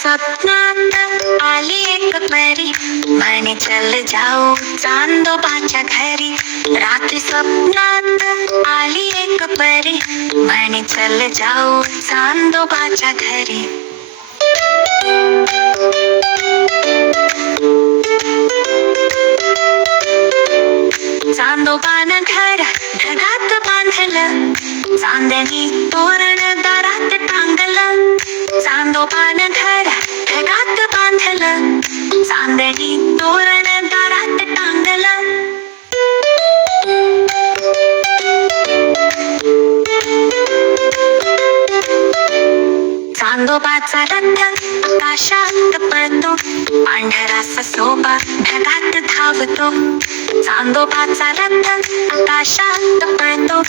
स्वप्नात आली एक परी, म्हणे चल जाऊ चांदोबाच्या घरी. रात्री स्वप्नात आली एक परी, म्हणे चल जाऊ चांदोबाच्या घरी. चांदोबानं घर ढगात बांधलं, चांदणी तोरण दारात टांगलं. चांदोबानं घर ढगात बांधलं, चांदणी तोरण दारात टांगलं. चांदोबाचा रथ आकाशात पळतो, पांढरा ससोबा ढगात धावतो. चांदोबाचा रथ आकाशात पळतो,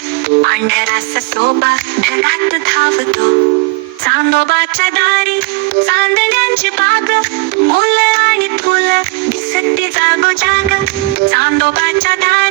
पांढरा ससोबा ढगात धावतो. चांदोबाच्या दारी चांदण्यांची बाग, मुलं आणि फुलं दिसते जागोजाग. चांदोबाच्या दारी